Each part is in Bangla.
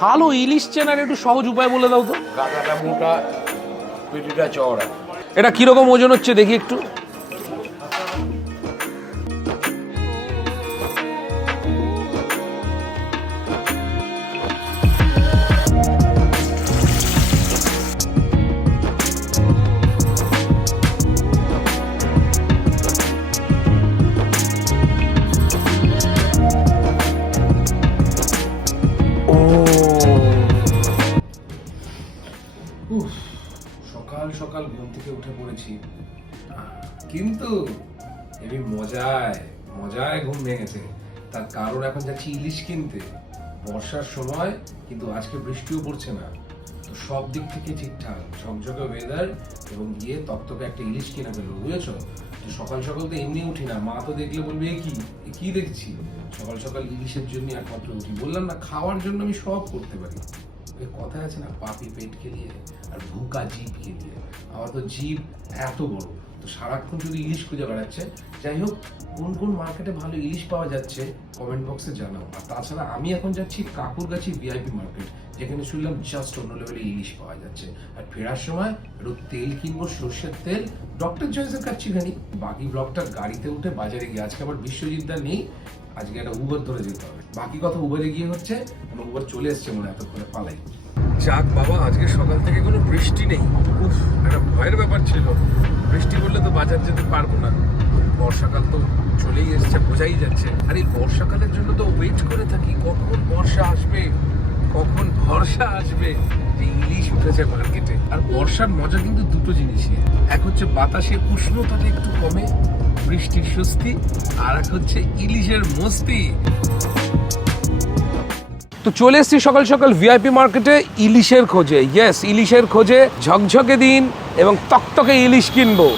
ভালো ইলিশ চেনার একটু সহজ উপায় বলে দাও তো। গাঁদাটা মোটা পেটিটা চওড়া। এটা কীরকম ওজন হচ্ছে দেখি একটু। কিন্তু হেবি মজায় মজায় ঘুম ভেঙেছে। তার কারণ এখন যাচ্ছি ইলিশ কিনতে। বর্ষার সময় কিন্তু আজকে বৃষ্টিও পড়ছে না। তো সব দিক থেকে ঠিকঠাক, ঝকঝকে ওয়েদার এবং গিয়ে তক্তকে একটা ইলিশ কিনে ফেলব, বুঝেছ? তো সকাল সকাল তো এমনি উঠি না। মা তো দেখলে বলবে কি কি দেখছি? সকাল সকাল ইলিশের জন্য একমাত্র উঠি বললাম, না, খাওয়ার জন্য আমি সব করতে পারি। ওই কথা আছে না, পাপি পেট খেলিয়ে আর ভুকা জিভ খেলিয়ে। আমার তো জিভ এত বড়। তো সারাক্ষণ শুধু ইলিশ খুঁজে বেড়াচ্ছে। যাই হোক, কোন কোন মার্কেটে ভালো ইলিশ পাওয়া যাচ্ছে কমেন্ট বক্সে জানাও। আর তাছাড়া আমি এখন যাচ্ছি কাকুরগাছি ভিআইপি মার্কেট যেখানে শুনলাম জাস্ট অন্য লেভেলে ইলিশ পাওয়া যাচ্ছে। আর ফেরার সময় একটু তেল কিনবো, সর্ষের তেল। ডক্টর চয়েসের কাচ্ছি খানি। বাকি ব্লগটা গাড়িতে উঠে বাজারে গিয়ে, আজকে আবার বিশ্বজিৎদা নেই, আজকে একটা উবার ধরে যেতে হবে। বাকি কথা উবারে গিয়ে হচ্ছে উবার চলে এসছে মনে এতক্ষণে পালাই। যাক বাবা, আজকে সকাল থেকে কোনো বৃষ্টি নেই। উফ, একটা ভয়ের ব্যাপার ছিল। বৃষ্টি পড়লে তো বাজার যেতে পারব না। বর্ষাকাল তো চলেই এসছে, বোঝাই যাচ্ছে। আর এই বর্ষাকালের জন্য তো ওয়েট করে থাকি। কখন বর্ষা আসবে? কখন ভরসা আসবে? যে ইলিশ উঠেছে মার্কেটে আর বর্ষার মজা কিন্তু দুটো জিনিসই। এক হচ্ছে বাতাসে উষ্ণতাটা একটু কমে, বৃষ্টির স্বস্তি, আর এক হচ্ছে ইলিশের মস্তি। তো চলে এসেছি সকাল সকাল ভিআইপি মার্কেটে ইলিশের খোঁজে। ইয়েস ইলিশের খোঁজে ঝকঝকে দিন এবং তকতকে ইলিশ কিনবো।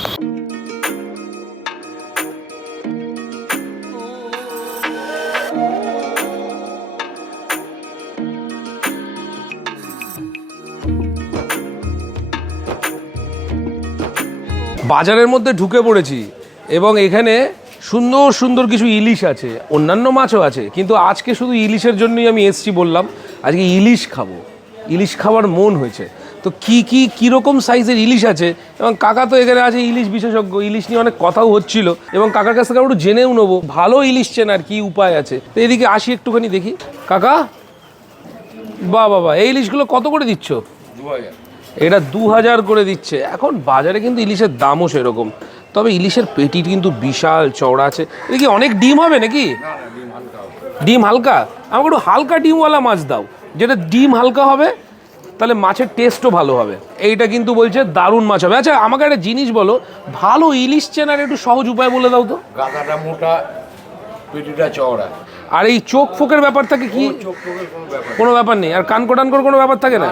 বাজারের মধ্যে ঢুকে পড়েছি এবং এখানে সুন্দর সুন্দর কিছু ইলিশ আছে অন্যান্য মাছও আছে কিন্তু আজকে শুধু ইলিশের জন্যই আমি এসছি বললাম আজকে ইলিশ খাব। ইলিশ খাবার মন হয়েছে। তো কি কি কীরকম সাইজের ইলিশ আছে? এবং কাকা তো এখানে আছে ইলিশ বিশেষজ্ঞ ইলিশ নিয়ে অনেক কথাও হচ্ছিল এবং কাকার কাছ থেকে একটু জেনেও নেব ভালো ইলিশ চেনার কি উপায় আছে। তো এদিকে আসি একটুখানি দেখি। কাকা? বাহ বাবা এই ইলিশগুলো কত করে দিচ্ছ? এটা দু হাজার করে দিচ্ছে। এখন বাজারে কিন্তু ইলিশের দামও সেরকম। তবে ইলিশের পেটি কিন্তু বিশাল চওড়া আছে। এটা কি অনেক ডিম হবে নাকি? ডিম হালকা আমাকে একটু হালকা ডিমওয়ালা মাছ দাও। যেটা ডিম হালকা হবে তাহলে মাছের টেস্টও ভালো হবে। এইটা কিন্তু বলছে দারুণ মাছ হবে। আচ্ছা আমাকে একটা জিনিস বলো ভালো ইলিশ চেনার একটু সহজ উপায় বলে দাও তো। গাদাটা মোটা পেটিটা চওড়া। আর এই চোখ ফোকের ব্যাপার থাকে কি? কোনো ব্যাপার নেই। আর কান কোটানকর কোনো ব্যাপার থাকে না?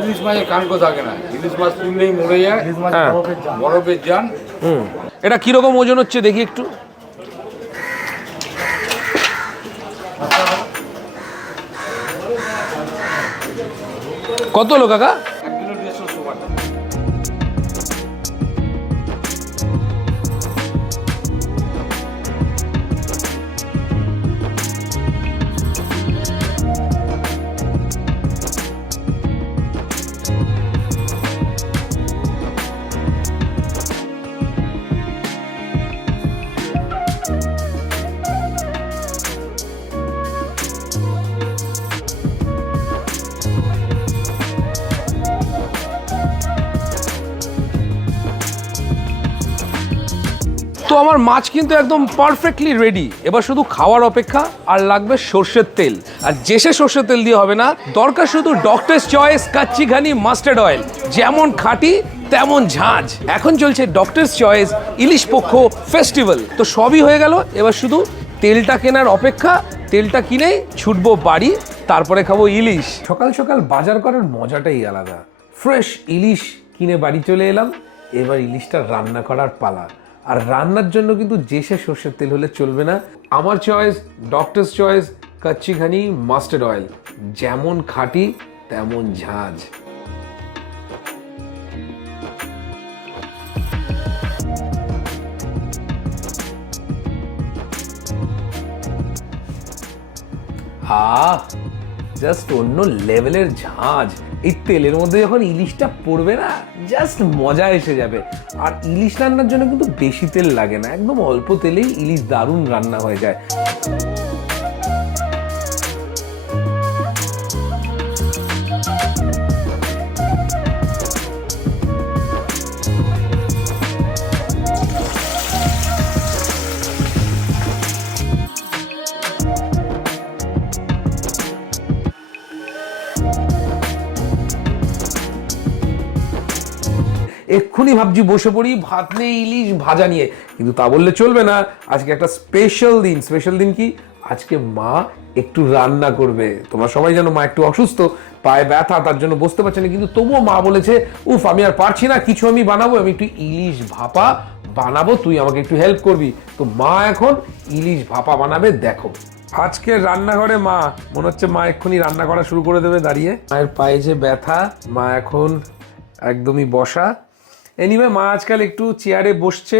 ইলিশ মাছের কানকো থাকে? না। ইলিশ মাছ কিনলেই মরে যায় হ্যাঁ। বরফের যান এটা কীরকম ওজন হচ্ছে দেখি একটু? কত লোক কাকা? তো আমার মাছ কিন্তু একদম পারফেক্টলি রেডি এবার শুধু খাওয়ার অপেক্ষা, আর লাগবে সর্ষের তেল। আর যে সে সর্ষের তেল দিয়ে হবে না, দরকার শুধু doctor's choice kachchi ghani mustard oil যেমন খাঁটি, তেমন ঝাঁঝ এখন চলছে ডক্টরস চয়েস ইলিশ পক্ষ ফেস্টিভ্যাল তো সবই হয়ে গেল, এবার শুধু তেলটা কেনার অপেক্ষা, তেলটা কিনেই ছুটবো বাড়ি, তারপরে খাব ইলিশ। সকাল সকাল বাজার করার মজাটাই আলাদা। ফ্রেশ ইলিশ কিনে বাড়ি চলে এলাম, এবার ইলিশটা রান্না করার পালা। আর রান্নার জন্য কিন্তু সে সর্ষের তেল হলে চলবে না, আমার choice doctor's choice kachchi ghani mustard oil যেমন খাঁটি, তেমন ঝাঁঝ আহ জাস্ট অন্য লেভেলের ঝাঁজ। এই তেলের মধ্যে যখন ইলিশটা পড়বে না জাস্ট মজা এসে যাবে। আর ইলিশ রান্নার জন্য কিন্তু বেশি তেল লাগে না, একদম অল্প তেলেই ইলিশ দারুণ রান্না হয়ে যায়। এক্ষুনি ভাবছি বসে পড়ি, ভাত নেই, ইলিশ ভাজা নিয়ে। কিন্তু তা বললে চলবে না। আজকে একটা স্পেশাল দিন। স্পেশাল দিন কি? আজকে মা একটু রান্না করবে। তোমরা সবাই জানো মা একটু অসুস্থ, পায়ে ব্যথা, তার জন্য বসতে পারছে না। কিন্তু তবুও মা বলেছে, উফ, আমি আর পারছি না, কিছু আমি বানাবো, আমি একটু ইলিশ ভাপা বানাবো, তুই আমাকে একটু হেল্প করবি। তো মা এখন ইলিশ ভাপা বানাবে, দেখো। আজকে রান্নাঘরে মা, মনে হচ্ছে মা এক্ষুনি রান্না করা শুরু করে দেবে দাঁড়িয়ে। মায়ের পায়ে যে ব্যথা, মা এখন একদমই বসা। এনিমে মা আজকাল একটু চেয়ারে বসছে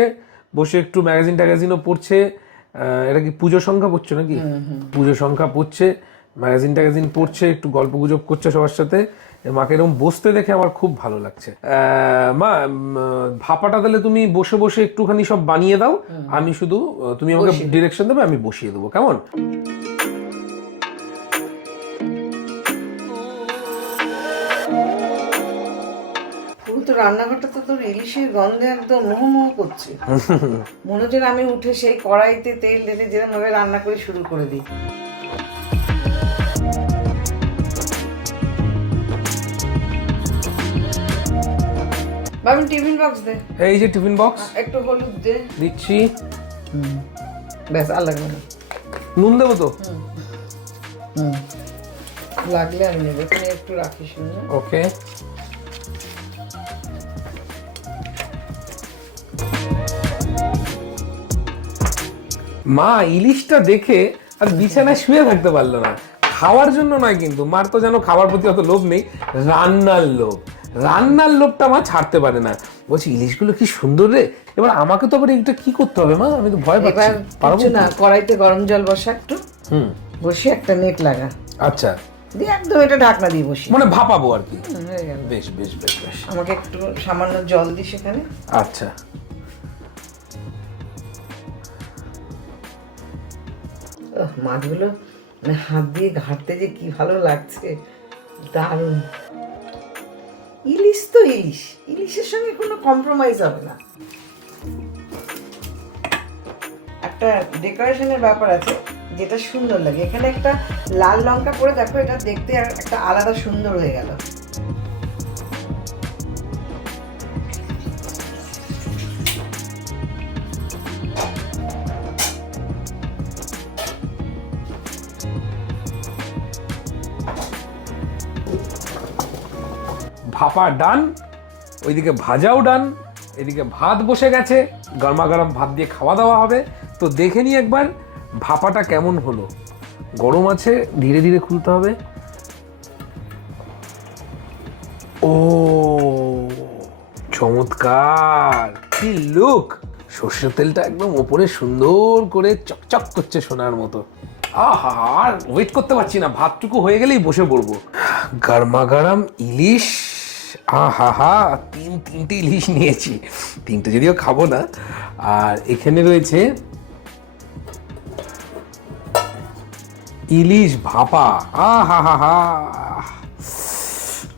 বসে একটু ম্যাগাজিন ট্যাগাজিনও পড়ছে। এটা কি পুজো সংখ্যা পড়ছে নাকি? পুজো সংখ্যা পড়ছে ম্যাগাজিন ট্যাগাজিন পড়ছে একটু গল্প গুজব করছে সবার সাথে। মাকে এরকম বসতে দেখে আমার খুব ভালো লাগছে। আহ, মা ভাপাটা তাহলে তুমি বসে বসে একটুখানি সব বানিয়ে দাও। আমি শুধু তুমি আমাকে ডিরেকশন দেবে আমি বসিয়ে দেবো। কেমন? রান্নাঘরটা তো তোর ইলিশের গন্ধে একদম মোহমোহ করছে। মনে হচ্ছে আমি উঠে সেই কড়াইতে তেল ঢেলে যেরকম ভাবে রান্না করে শুরু করে দিই। বাবুন টিফিন বক্স দে। এই যে টিফিন বক্স। একটু হলুদ দে। দিচ্ছি। ব্যাস আর লাগবে না। নুন দেবো তো? হুম। লাগলে আমি নেব। তুমি একটু রাখিস ওকে। মা ইলিশটা দেখে আর বিছানায় শুয়ে থাকতে পারল না। খাওয়ার জন্য নয় কিন্তু মার তো যেন খাওয়ার প্রতি অত লোভ নেই রান্নার লোভ। রান্নার লোভটা মা ছাড়তে পারে না। বলছি ইলিশগুলো কি সুন্দর রে? এবার আমাকে তো আবার এটা কি করতে হবে মা? আমি তো ভয় পাচ্ছি। পারব না কড়াইতে গরম জল বসা একটু। হুম। বসে একটা নেট লাগা। আচ্ছা। দিয়ে একদম এটা ঢাকনা দিয়ে বসি। মানে ভাপাবো আর কি। বেশ বেশ বেশ বেশ। আমাকে একটু সামান্য জল দিস সেখানে আচ্ছা। মাছগুলো মানে হাত দিয়ে ঘাটতে যে কি ভালো লাগছে, দারুণ। ইলিশ তো ইলিশ, ইলিশের সঙ্গে কোনো কম্প্রোমাইজ হবে না। একটা ডেকোরেশনের ব্যাপার আছে, যেটা সুন্দর লাগে। এখানে একটা লাল লঙ্কা পরে দেখো এটা দেখতে একটা আলাদা সুন্দর হয়ে গেল। ভাপা ডান, ওইদিকে ভাজাও ডান, এদিকে ভাত বসে গেছে গরমা গরম ভাত দিয়ে খাওয়া দাওয়া হবে। তো দেখে নি একবার ভাপাটা কেমন হলো। গরম আছে, ধীরে ধীরে খুলতে হবে। ও, চমৎকার! কি লুক সর্ষের তেলটা একদম ওপরে সুন্দর করে চকচক করছে সোনার মতো। আহা, আর ওয়েট করতে পারছি না, ভাতটুকু হয়ে গেলেই বসে পড়ব। গরমা গরম ইলিশ আহা হা তিন, তিনটে ইলিশ নিয়েছি। তিনটে যদিও খাব না। আর এখানে রয়েছে ইলিশ ভাপা। আহা হা হা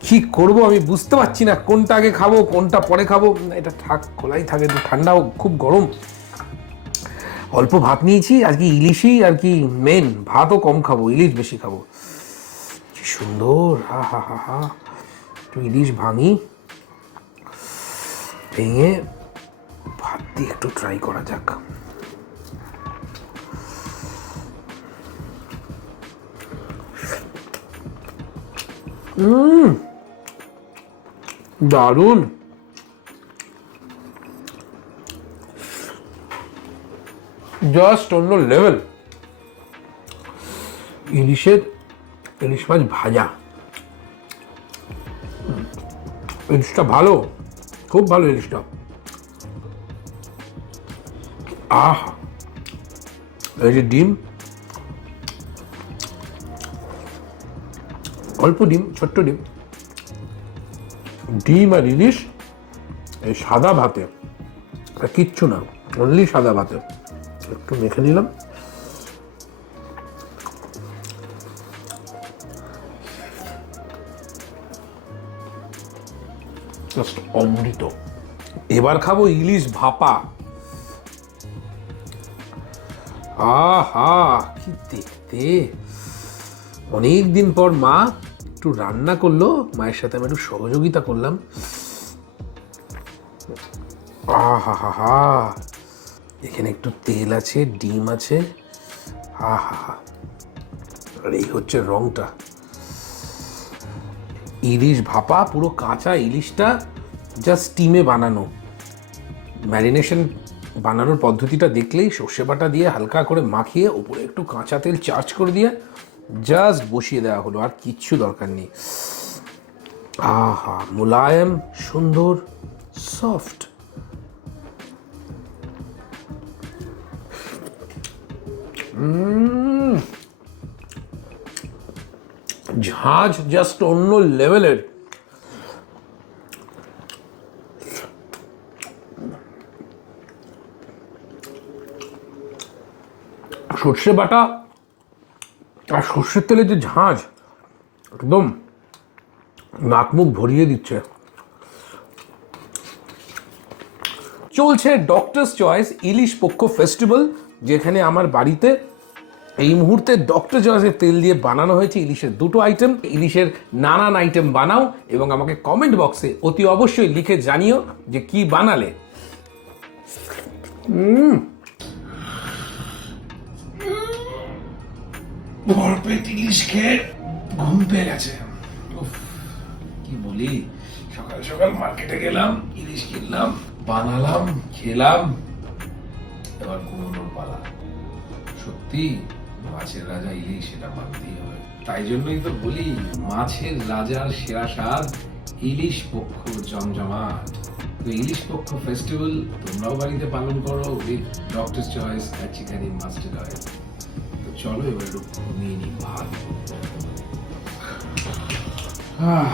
কি করব আমি বুঝতে পারছি না, কোনটা আগে খাব, কোনটা পরে খাব। এটা থাক, খোলাই থাকে তো ঠান্ডাও খুব গরম। অল্প ভাত নিয়েছি, আজকে ইলিশই আর কি মেন ভাতও কম খাব, ইলিশ বেশি খাব। কি সুন্দর হা হা হা হা একটু ইলিশ ভাঙি, ভেঙে ভাত দিয়ে একটু ট্রাই করা যাক। দারুণ। জাস্ট অন্য লেভেল ইলিশের ইলিশ মাছ ভাজা। ইলিশটা ভালো? খুব ভালো ইলিশটা আহ, এই যে ডিম। অল্প ডিম, ছোট্ট ডিম। ডিম আর ইলিশ, এই সাদা ভাতে। কিচ্ছু না অনলি সাদা ভাতে। একটু মেখে নিলাম। জাস্ট অমৃত। এবার খাব ইলিশ ভাপা। আহা, কি দেখতে। অনেক দিন পর মা একটু রান্না করল, মায়ের সাথে আমি একটু সহযোগিতা করলাম। আহা হা হা এখানে একটু তেল আছে, ডিম আছে। আহা হা আর এই হচ্ছে রংটা। ইলিশ ভাপা, পুরো কাঁচা ইলিশটা জাস্ট স্টিমে বানানো। ম্যারিনেশন বানানোর পদ্ধতিটা দেখলেই সর্ষে বাটা দিয়ে হালকা করে মাখিয়ে উপরে একটু কাঁচা তেল চার্জ করে দিয়ে জাস্ট বসিয়ে দেওয়া হলো, আর কিচ্ছু দরকার নেই। আহা, মোলায়েম, সুন্দর সফট ঝাঁঝ জাস্ট অন্য লেভেলের সর্ষে বাটা আর সর্ষের তেলে যে ঝাঁঝ একদম নাক মুখ ভরিয়ে দিচ্ছে। চলছে ডক্টরস চয়েস ইলিশ পক্ষ ফেস্টিভ্যাল যেখানে আমার বাড়িতে এই মুহূর্তে ডক্টর চয়েসের তেল দিয়ে বানানো হয়েছে ইলিশের দুটো আইটেম ইলিশের নানান আইটেম বানাও এবং আমাকে কমেন্ট বক্সে অতি অবশ্যই লিখে জানিও যে কি বানালে। ভরপেট ইলিশ খেয়ে ঘুম পেয়ে গেছে। কি বলি? সকাল সকাল মার্কেটে গেলাম ইলিশ কিনলাম বানালাম খেলাম এবার ঘুমানোর পালা। সত্যি? মাছের রাজা ইলিশ সেটা মানতেই হবে। তাই জন্যই তো বলি, মাছের রাজার সেরা স্বাদ ইলিশ পক্ষ জমজমাট। তো ইলিশ পক্ষ ফেস্টিভ্যাল তোমরাও বাড়িতে পালন করো উইথ ডক্টর চয়েস আর চিকেন ইন মাস্টার্ড অয়েল তো চলো এবার একটু ঘুমিয়ে নি ভালো আহ।